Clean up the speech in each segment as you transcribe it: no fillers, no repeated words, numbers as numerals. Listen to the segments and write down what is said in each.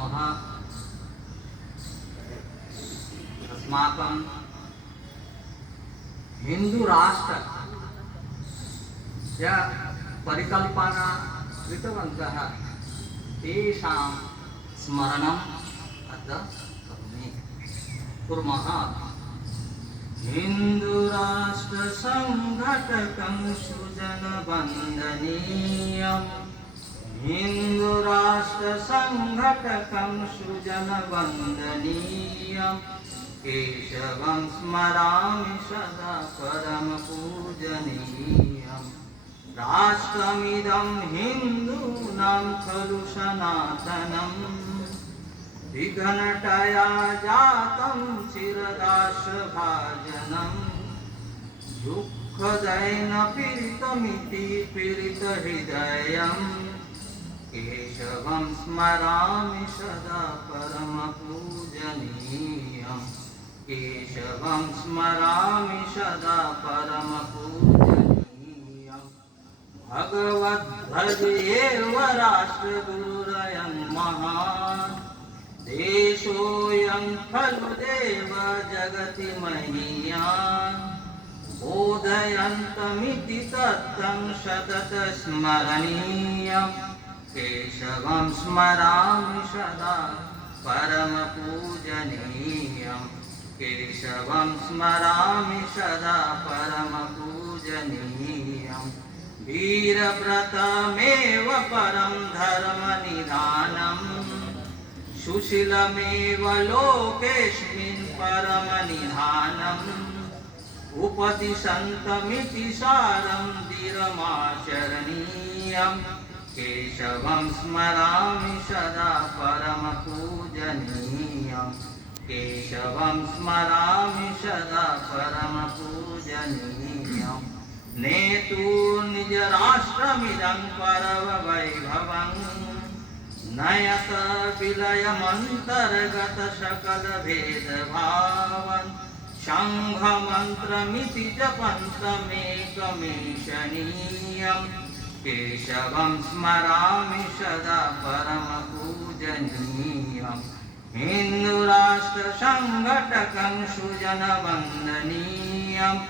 नमः। अस्माकं हिंदू राष्ट्र या परिकल्पना कृतवन्तः तेषां स्मरणम् अद्य कुर्मः। हिंदू राष्ट्र संघटकं सृजनवन्दनीयम्। हिंदू राष्ट्र संघटकं सृजनवन्दनीयम्। केशवं स्मरामि सदा परम पूजनीयम्। राष्ट्रमिदं हिन्दूनां खलु सनातनम्। विघ्नतया जातं चिरदासभाजनम्। दुःखदैन पीडितमिति पीडितहृदयम्। केशवं स्मरामि सदा परम पूजनीयम्। केशवं स्मरामि सदा परम पूजनीयम्। भगवद्भज एव राष्ट्रगुरुरयं महान्। देशोऽयं खलु देव जगति महीयान्। बोधयन्तमिति तत्तं सतत स्मरणीयम्। केशवं स्मरामि सदा परम पूजनीयम्। केशवं स्मरामि सदा परम पूजनीयम्। वीरव्रतमेव परं धर्मनिधानम्। सुशीलमेव लोकेऽस्मिन् परमनिधानम्। उपदिशन्तमिति सारं धीरमाचरणीयम्। केशवं स्मरामि सदा परम पूजनीयम्। केशवं स्मरामि सदा परम पूजनीयम्। नेतु निज राष्ट्रमिदं परमवैभवम्। नयत विलयमन्तर्गत सकल भेदभावन्। संघमन्त्रमिति जपन्तमेकमीशनीयम्। केशवं स्मरामि सदा परम पूजनीयम्। हिंदू राष्ट्र संघटकं सृजनवन्दनीयम्।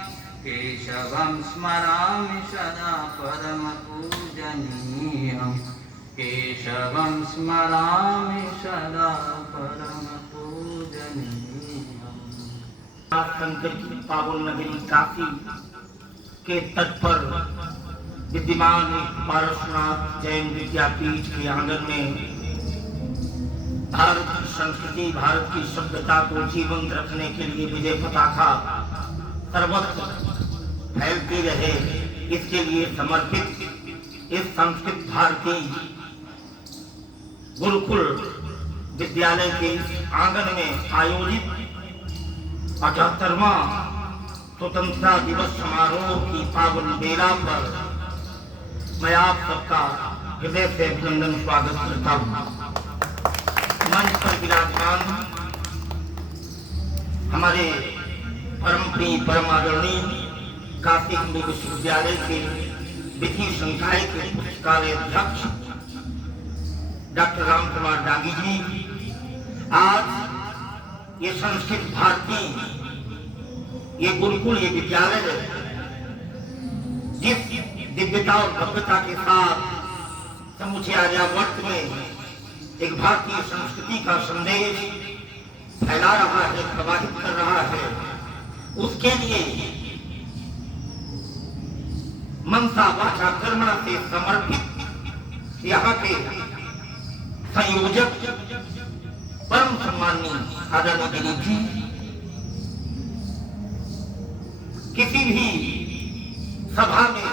केशवं स्मरामि सदा परम पूजनीयम्। केशवं स्मरामि सदा परम पूजनीयम्। संकट की पावन नगरी काशी के तट पर विद्यमान पारसनाथ जैन विद्यापीठ के आंगन में भारत की संस्कृति, भारत की सभ्यता को जीवंत रखने के लिए विजय पताका सर्वत्र फैलती रहे, इसके लिए समर्पित इस संस्कृत भारती गुरुकुल विद्यालय के इस आंगन में आयोजित 78वां स्वतंत्रता दिवस समारोह की पावन बेला पर मैं आप सबका हृदय से अभिनंदन स्वागत करता हूँ। मंच पर विराजमान हमारे परम प्रिय परम आदरणीय काशी हिंदू विश्वविद्यालय के विधि संकाय के पुस्तकालय अध्यक्ष डॉक्टर राम कुमार डांगी जी, आज ये संस्कृत भारती, ये गुरुकुल, ये विद्यालय जिस दिव्यता और भव्यता के साथ समूचे आर्यावर्त में एक भारतीय संस्कृति का संदेश फैला रहा है, प्रवाहित कर रहा है, उसके लिए मनसा वाचा कर्मणा से समर्पित यहाँ के संयोजक परम सम्माननीय आदरणीय दिलीप जी, किसी भी सभा में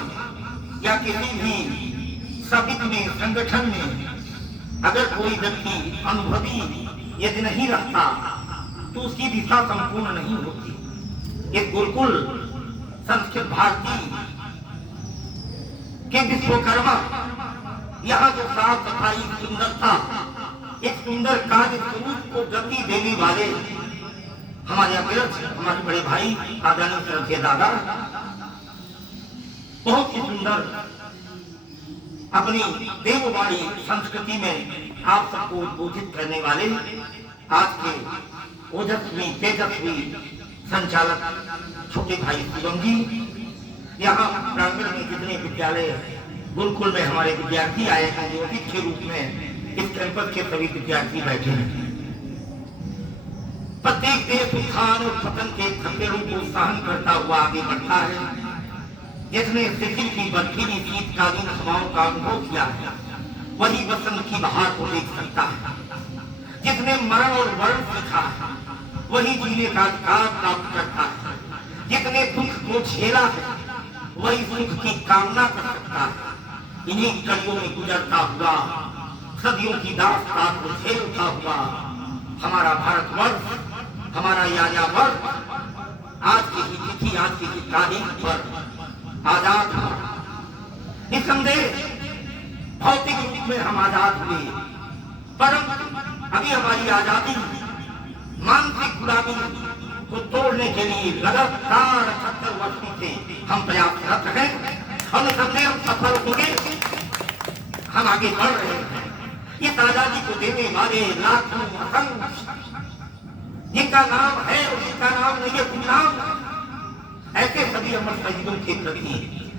या किसी भी समिति में, संगठन में अगर कोई व्यक्ति अनुभवी यदि नहीं रहता तो उसकी दिशा संपूर्ण नहीं होती। ये गुरुकुल संस्कृत भारती के विश्वकर्मा यहाँ जो साफ सफाई, सुंदरता, एक सुंदर कार्य स्वरूप को गति देने वाले हमारे अग्रज, हमारे बड़े भाई आदरणीय श्रद्धेय दादा बहुत ही सुंदर अपनी देववाणी संस्कृति में आप सबको उद्बोधित करने वाले आज के ओजस्वी तेजस्वी संचालक छोटे भाई शिवम जी, यहाँ प्रांगण में जितने विद्यालय गुरुकुल में हमारे विद्यार्थी आए हैं, जो अतिथि के रूप में इस कैंपस के सभी विद्यार्थी बैठे हैं। प्रत्येक देश उत्थान और पतन के खतरों को सहन करता हुआ आगे बढ़ता है। जिसने शिथिल की बर्फीली शीतकालीन हवाओं का अनुभव किया है, वही वसंत की बहार को देख सकता है। जिसने मरण और वर्ण सीखा है, वही जीने का अधिकार प्राप्त करता है। जिसने दुख को झेला है, वही सुख की कामना कर सकता है। इन्हीं कड़ियों में गुजरता हुआ, सदियों की दास्तां को झेलता हुआ हमारा भारतवर्ष, हमारा यायावर्ष आज की ही तिथि, आज की ही तारीख पर आजाद हुआ। निसंदेह भौतिक रूप में हम आजाद हुए, परंतु अभी हमारी आजादी मानसिक गुलामी को तोड़ने के लिए लगातार 78 वर्षों से हम प्रयासरत हैं और निसंदेह हम सफल होंगे। हम आगे बढ़ रहे हैं। इस आजादी को देने वाले लाखों असंख्य जिनका नाम है और जिनका नाम नहीं है गुमनाम, ऐसे सभी अमर शहीदों के प्रति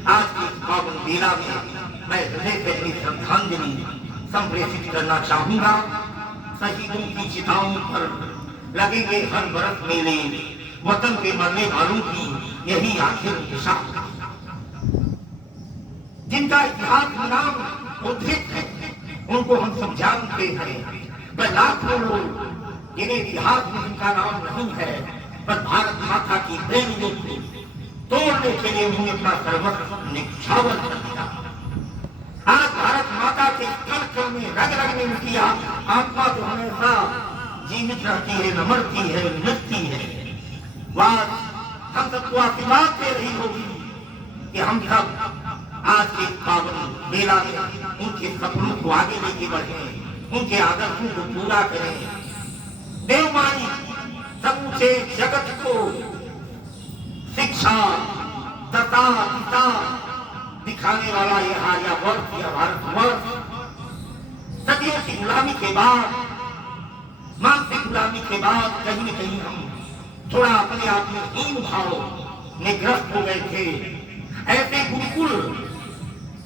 आज की पावन बेला में मैं हृदय से अपनी श्रद्धांजलि संप्रेषित करना चाहूंगा। शहीदों की चिताओं पर लगेंगे हर बरस मेले, वतन पे मरने वालों की यही आखिर दिशा। जिनका इतिहास नाम उद्धृत है, उनको हम सब जानते हैं, पर लाखों लोग जिन्हें इतिहास में जिनका नाम नहीं है, पर भारत माता की प्रेम को तोड़ने के लिए उन्होंने अपना सर्वस्व निछावर कर दिया। आज भारत माता के कण में रग रग में उनकी आत्मा तो हमेशा जीवित रहती है, न मरती है, मरती है। वह हम सबको आशीर्वाद दे रही होगी कि हम सब आज के पावन बेला में उनके सपनों को आगे लेके बढ़े, उनके आदर्शों को पूरा करें। देवमानी समूचे जगत को शिक्षा तथा दिशा दिखाने वाला यह आर्यावर्त, यह भारतवर्ष सदियों की गुलामी के बाद, मानसिक गुलामी के बाद कहीं न कहीं हम थोड़ा अपने आप में हीन भाव में ग्रस्त हो गए थे। ऐसे गुरुकुल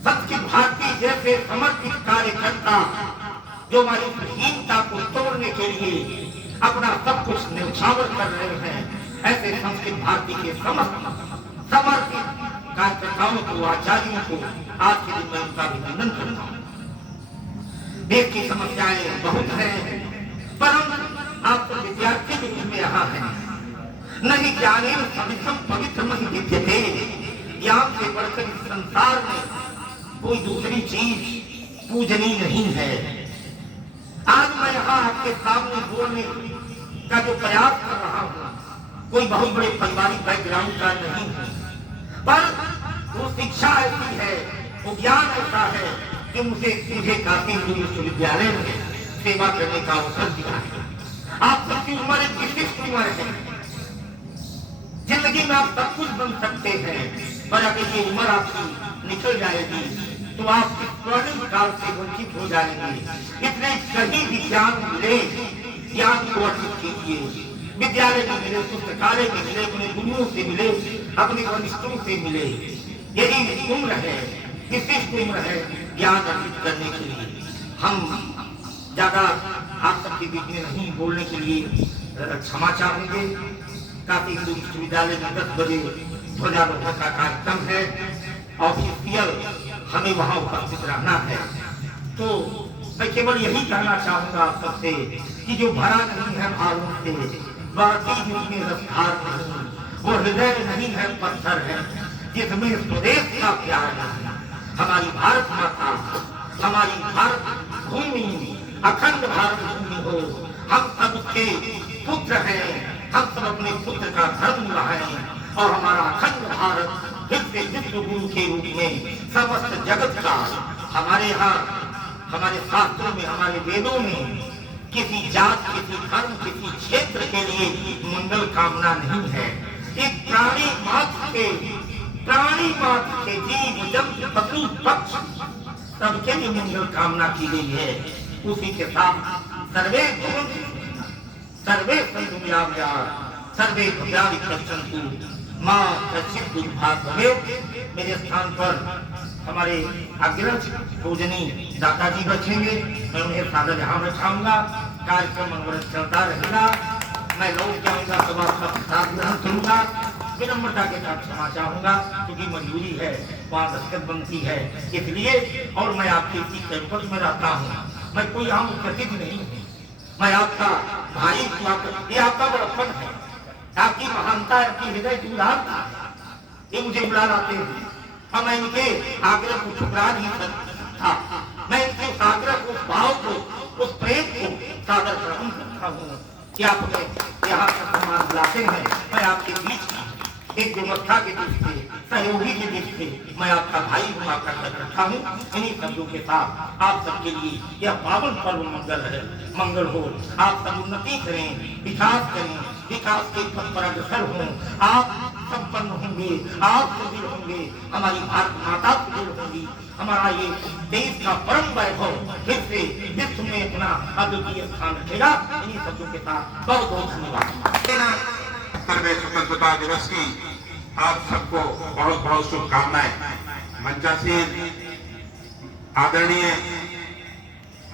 संस्कृत भारती जैसे समर्पित कार्यकर्ता जो हमारी हीनता को तोड़ने के लिए अपना सब कुछ न्यौछावर कर रहे हैं, ऐसे संस्कृत भारती के समस्त समर्पित कार्यकर्ताओं को, आचार्यों को आज के दिन में उनका अभिनंदन करता हूँ। देश की समस्याएं बहुत हैं, परंतु आप तो विद्यार्थी के रूप में यहाँ हैं। नहीं ज्ञाने सविधम पवित्रम हि विद्यते, ज्ञान से बढ़कर इस संसार में कोई दूसरी चीज पूजनीय नहीं है। आज मैं यहाँ आपके सामने बोलने का जो प्रयास कर रहा हूँ, कोई बहुत बड़े पारिवारिक बैकग्राउंड का नहीं है, पर वो शिक्षा ऐसी है, वो ज्ञान ऐसा है कि मुझे काशी हिंदू विश्वविद्यालय में सेवा करने का अवसर दिया है। आप सबकी उम्र एक विशिष्ट उम्र है, जिंदगी में आप सब कुछ बन सकते हैं, पर अगर ये उम्र आपकी निकल जाएगी तो आप इस स्वर्णिम काल से वंचित हो जाएंगे। इसलिए कहीं भी ज्ञान मिले, ज्ञान को अर्जित कीजिए। विद्यालय में मिले, पुस्तकालय में मिले, अपने गुरुओं से मिले, अपने वरिष्ठों से मिले। यही उम्र है, विशिष्ट उम्र है ज्ञान अर्जित करने के लिए। हम ज्यादा आप सबके बीच में नहीं बोलने के लिए क्षमा चाहेंगे। काशी हिंदू विश्वविद्यालय में 10 बजे ध्वजारोहण का कार्यक्रम है, ऑफिशियल हमें वहां उपस्थित रहना है। तो मैं केवल यही कहना चाहूंगा आप सबसे कि जो भरा नहीं है भावों से, बाकी जिसमें रफ्तार नहीं, वो हृदय नहीं है, पत्थर है, जिसमें स्वदेश का प्यार नहीं। हमारी भारत माता, हमारी भारत भूमि अखंड भारत भूमि हो, हम सब उसके पुत्र हैं, हम सब अपने पुत्र का धर्म निभाएं और हमारा अखंड भारत विश्व गुरु के रूप में समस्त जगत का, हमारे यहाँ हमारे शास्त्रों में, हमारे वेदों में किसी जात, किसी धर्म, किसी क्षेत्र के लिए मंगल कामना नहीं है। एक प्राणी मात्र के जीव जंतु पशु पक्ष सबके लिए मंगल कामना की गई है। उसी के साथ सर्वे भवन्तु सर्वे सन्तु निरामयाः सर्वे भद्राणि पश्यन्तु मां कश्चित् दुर्भाग् भवेत्। मेरे स्थान पर हमारे अग्रज पूजनीय दादाजी बचेंगे, मैं उन्हें सादर यहाँ बैठाऊंगा। कार्यक्रम मनोरंजन चलता रहेगा। मैं लौट जाऊंगा तो आपका प्रसाद ग्रहण करूंगा। विनम्रता के साथ क्षमा चाहूंगा क्योंकि मजबूरी है, वहाँ दस्तखत बनती है इसलिए, और मैं आपके इसी कैंपस में रहता हूँ। मैं कोई आम प्रतिनिधि नहीं हूँ, मैं आपका भाई हूँ। ये आपका बड़प्पन है, आपकी महानता, आपकी हृदय दूरता, ये मुझे बुला लाते हैं। और मैं इनके आग्रह को ठुकरा नहीं सकता, मैं इनके उस आग्रह को, उस भाव को, उस प्रेम को सादर ग्रहण करता हूँ कि आप यहाँ तक सम्मान बुलाते हैं। मैं आपके बीच एक व्यवस्था के दृष्टि से, सहयोगी के दृष्टि से मैं आपका भाई हूँ, आपका कर रखा हूँ। इन्हीं शब्दों के साथ आप सबके लिए यह पावन पर्व मंगल है, मंगल हो। आप सब उन्नति करें, विकास करें, विकास के पथ पर अग्रसर हों। आप संपन्न होंगे, आप सुदृढ़ होंगे, हमारी भारत माता सुदृढ़ होंगी, हमारा ये देश का परम वैभव फिर से विश्व में अपना अद्वितीय स्थान रखेगा। इन्हीं शब्दों के साथ बहुत बहुत धन्यवाद। सर्वे स्वतंत्रता दिवस की आप सबको बहुत बहुत शुभकामनाएं। मंचासीन आदरणीय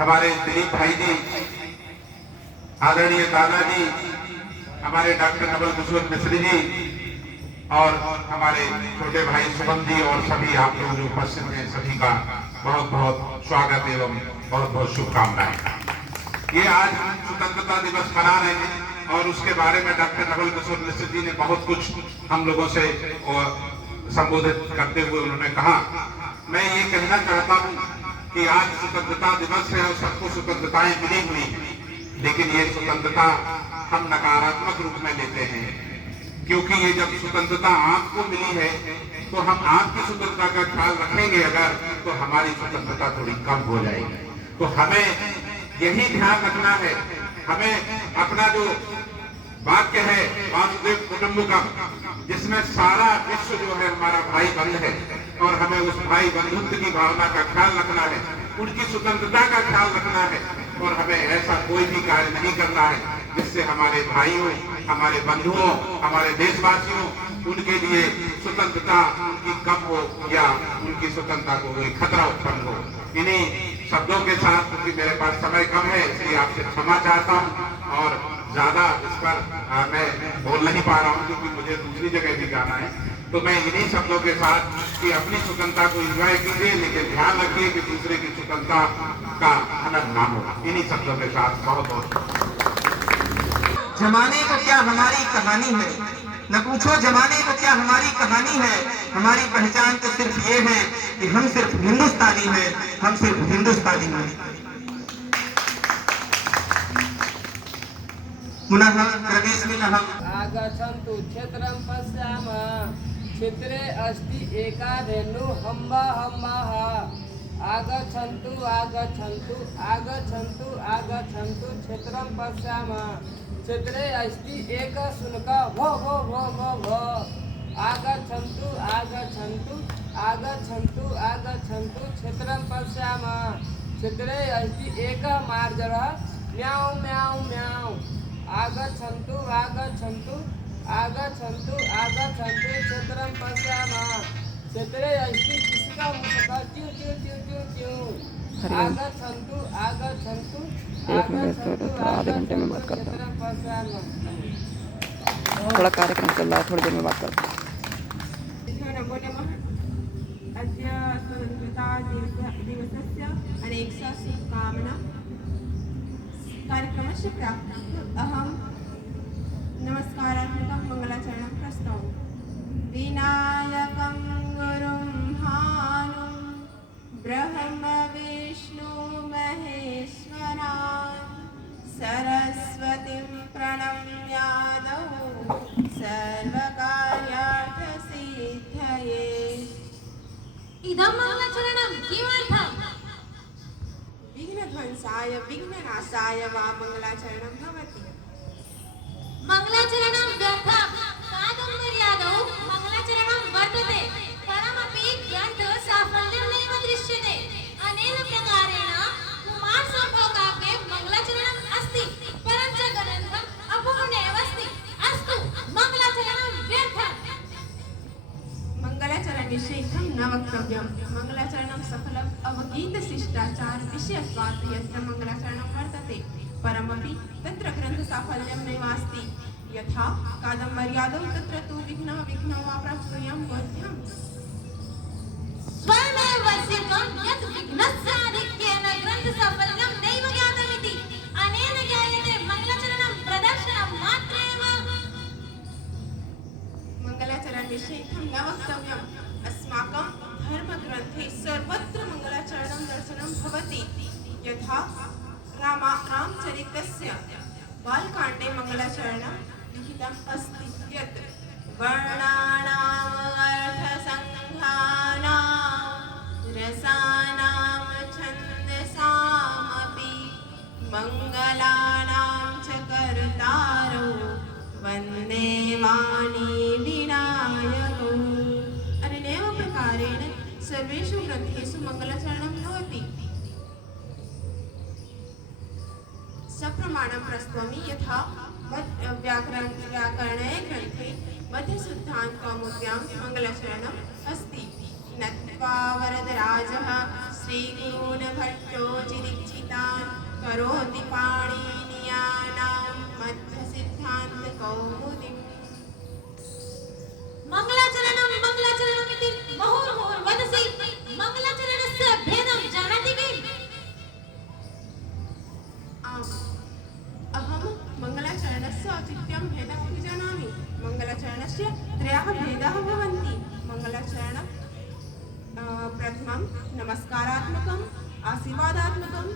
हमारे दिलीप भाई जी, आदरणीय दादाजी, हमारे डॉक्टर नवल किशोर मिश्री जी और हमारे छोटे भाई शुभम जी और सभी आप लोग जो उपस्थित हैं, सभी का बहुत बहुत स्वागत एवं बहुत बहुत शुभकामनाएं। ये आज स्वतंत्रता दिवस मना रहे हैं और उसके बारे में डॉक्टर नवल किशोर मिश्र जी ने बहुत कुछ हम लोगों से संबोधित करते हुए उन्होंने कहा। मैं ये कहना चाहता हूँ कि आज स्वतंत्रता दिवस है और सबको स्वतंत्रताएं मिली हुई हैं, लेकिन ये स्वतंत्रता हम नकारात्मक रूप में लेते हैं, क्योंकि ये जब स्वतंत्रता आपको मिली है तो हम आपकी स्वतंत्रता का ख्याल रखेंगे अगर, तो हमारी स्वतंत्रता थोड़ी कम हो जाएगी। तो हमें यही ध्यान रखना है। हमें अपना जो वाक्य है वासुदेव कुटुंबकम, जिसमें सारा विश्व जो है हमारा भाई बंध है, और हमें उस भाई बंधुत्व की भावना का ख्याल रखना है, उनकी स्वतंत्रता का ख्याल रखना है, और हमें ऐसा कोई भी कार्य नहीं करना है जिससे हमारे भाइयों, हमारे बंधुओं, हमारे देशवासियों, उनके लिए स्वतंत्रता उनकी कम हो या उनकी स्वतंत्रता को कोई खतरा उत्पन्न हो। इन्हीं शब्दों के साथ, क्योंकि मेरे पास समय कम है इसलिए आपसे क्षमा चाहता हूँ और ज्यादा इस पर मैं बोल नहीं पा रहा हूँ क्योंकि मुझे दूसरी जगह भी जाना है। तो मैं इन्हीं शब्दों के साथ कि अपनी स्वतंत्रता को एंजॉय कीजिए, लेकिन ध्यान रखिए कि दूसरे की स्वतंत्रता का हनन ना हो। इन्हीं शब्दों के साथ बहुत बहुत। जमाने को क्या हमारी कहानी है, न पूछो जमाने को क्या हमारी कहानी है। हमारी पहचान तो सिर्फ ये है कि हम सिर्फ हिंदुस्तानी हैं, हम सिर्फ हिंदुस्तानी हैं। पुनः प्रवेशमिनः आगच्छन्तु क्षेत्रं पश्यामः क्षेत्रे अस्ति एका धेनुः हम्बा हम्बाः। आगच्छन्तु आगच्छन्तु आगच्छन्तु आगच्छन्तु क्षेत्रं पश्यामः क्षेत्रे अस्ति एकः शुनकः भो भो भो भो भो। आगच्छन्तु आगच्छन्तु आगच्छन्तु आगच्छन्तु क्षेत्रं पश्यामः क्षेत्रे अस्ति एकः मार्जरः म्याऊ म्याऊ म्याऊ। आगच्छन्तु आगच्छन्तु आगच्छन्तु आगच्छन्तु क्षेत्रं पश्यामः क्षेत्रे अस्ति किसका मुसका च्यू च्यू च्यू च्यू च्यू। आगच्छन्तु आगच्छन्तु आगच्छन्तु आगच्छन्तु क्षेत्रं पश्यामः। थोड़ा कार्यक्रम चल रहा है, थोड़ी देर में बात करते हैं। अद्य स्वतन्त्रता दिवसस्य अनेकशः शुभकामनाः। कार्यक्रमस्य प्राक् अहं नमस्कारात्मकं मङ्गलाचरणं प्रस्तौमि। विनायकं गुरुं भानुं ब्रह्म विष्णु महेश्वरां सरस्वतीं प्रणम्यादौ सर्वकार्यार्थसिद्धये। इदं मङ्गलाचरणं किमर्थम्? विघ्नध्वंसाय विघ्ननाशाय वा मङ्गलाचरणं भवति। मङ्गलाचरणं व्यर्थं कादम्बर्यादौ मङ्गलाचरणं वर्तते, परमपि ग्रन्थसाफल्यं नैव दृश्यते। अनेन प्रकारेण कुमारसम्भवकार्यं श्लोके मङ्गलाचरणम् अस्ति परं च ग्रन्थम् अपूर्णेव अस्ति अस्तु मङ्गलाचरणं व्यर्थम् मंगलाचरण विषयितं न वक्तव्यम् मंगलाचरणं सफलम् अवगीत शिष्टाचार विषयत्वात् यत्र मंगलाचरणं वर्तते परमपि तत्र ग्रन्थ साफल्यं नैवास्ति यथा कादम्बर्यादौ तत्र तु विघ्नं वा प्राप्नुयां बोध्यम् स्वयमेव वसितं यत् विघ्नस्य आधिक्येन ग्रन्थसाफल्यं नैव ज्ञातमिति अनेन ज्ञायते मङ्गलाचरणं प्रदर्शनं मात्रेव मंगलाचरण विषयितं न वक्तव्यम् अस्माकं धर्मग्रन्थे सर्वत्र मंगलाचरणं दर्शनं भवति यथा रामचरितस्य बालकाण्डे मंगलाचरणं लिखितम् अस्ति यत् वर्णानाम् अर्थसङ्घानां रसानां छन्दसामपि मङ्गलानां च कर्तारौ वन्दे वाणी विनायकौ अनेनैव प्रकारेण सर्वेषु ग्रन्थेषु मङ्गलाचरणं भवति सप्रमाणं प्रस्तौमि यथा व्याकरणे ग्रन्थे मध्यसिद्धान्तकौमुद्यां मङ्गलाचरणम् अस्ति नत्वा वरदराजः श्रीगुरून् भट्टोजिदीक्षितान् करोति पाणिनीयानां मध्यसिद्धान्तकौमुदीम् मङ्गलाचरणमिति मुहुर्मुहुर्वदसि मङ्गलाचरणस्य भेदं जानाति किम् आम् अहं मङ्गलाचरणस्य औचित्यं भेदमपि जानामि मङ्गलाचरणस्य त्रयः भेदाः भवन्ति मङ्गलाचरणं प्रथमं नमस्कारात्मकम् आशीर्वादात्मकं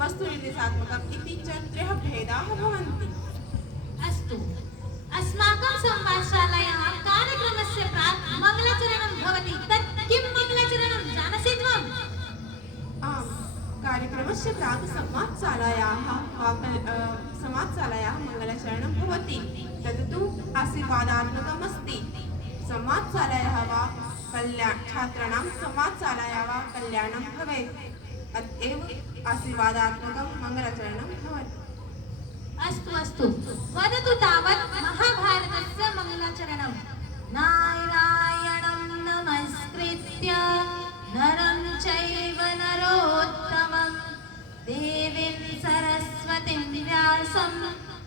वस्तुनिर्देशात्मकम् इति च त्रयः भेदाः भवन्ति अस्तु अस्माकं संवादशालायाः कार्यक्रमस्य प्राक् मङ्गलाचरणं भवति तत् किं मङ्गलाचरणं जानासि त्वम् आम् कार्यक्रमस्य प्राक् समाजशालायाः मङ्गलाचरणं भवति तद् तु आशीर्वादात्मकम् अस्ति समाजशालायाः वा छात्राणां समाजशालायाः वा कल्याणं भवेत् अतएव आशीर्वादात्मकं मङ्गलाचरणं भवति अस्तु वदतु तावत् महाभारतस्य मङ्गलाचरणं नारायणं नमस्कृत्य नरं चैव नरोत्तमं देवीं सरस्वतीं व्यासं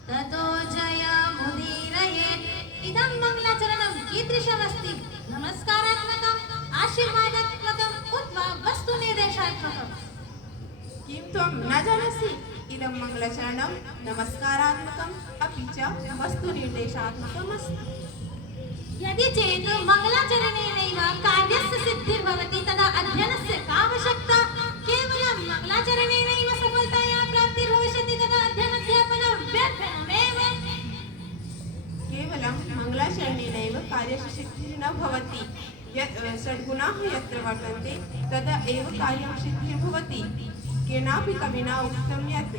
ततो जयमुदीरयेत् इदं मङ्गलाचरणं कीदृशमस्ति नमस्कारात्मकम् आशीर्वादात्मकम् उत वस्तुनिर्देशात्मकम् किं त्वं न जानासि इदं मङ्गलाचरणं नमस्कारात्मकम् अपि च वस्तुनिर्देशात्मकम् अस्ति यदि चेत् मङ्गलाचरणेनैव कार्यस्य सिद्धिर्भवति तदा अध्ययनस्य का आवश्यकता केवलं मङ्गलाचरणेनैव सफलतायाः प्राप्तिर्भविष्यति तदा अध्ययनाध्यापनं व्यर्थमेव केवलं मङ्गलाचरणेनैव कार्यस्य सिद्धिः न भवति षड्गुणाः यत्र वर्तन्ते तदा एव कार्यं सिद्धिर्भवति केनापि कविना उक्तं यत्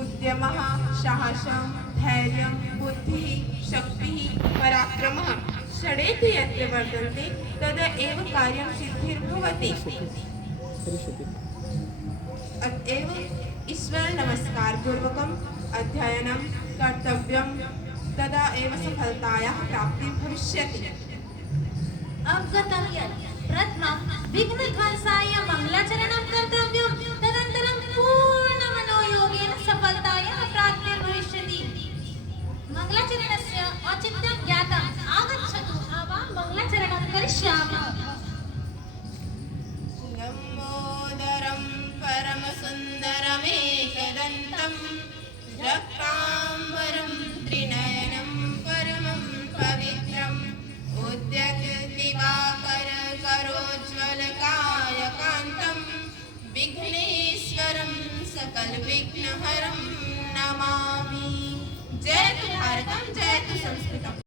उद्यमः साहसं धैर्यं बुद्धिः शक्तिः पराक्रमः षडेति यत्र वर्तन्ते तदा एव कार्यं सिद्धिर्भवति अतएव ईश्वर नमस्कारपूर्वकम् अध्ययनं कर्तव्यं तदा एव सफलतायाः प्राप्तिः भविष्यति अवगतं यत् प्रथमं विघ्नध्वंसाय मङ्गलाचरणं कर्तव्यं तदनन्तरं पूर्णमनोयोगेन सफलतायाः प्राप्तिर्भविष्यति मङ्गलाचरणस्य औचित्यं ज्ञातम् आगच्छतु आवां मङ्गलाचरणं करिष्यामः लम्बोदरं परमसुन्दरमेकदन्तं रक्ताम्बरं त्रिनयनं परमं पवित्रम् उद्यतदिवाकरकरोज्ज्वलकायकान्तं विघ्नेश्वरं सकलविघ्नहरं नमामि जयतु भारतं जयतु संस्कृतम्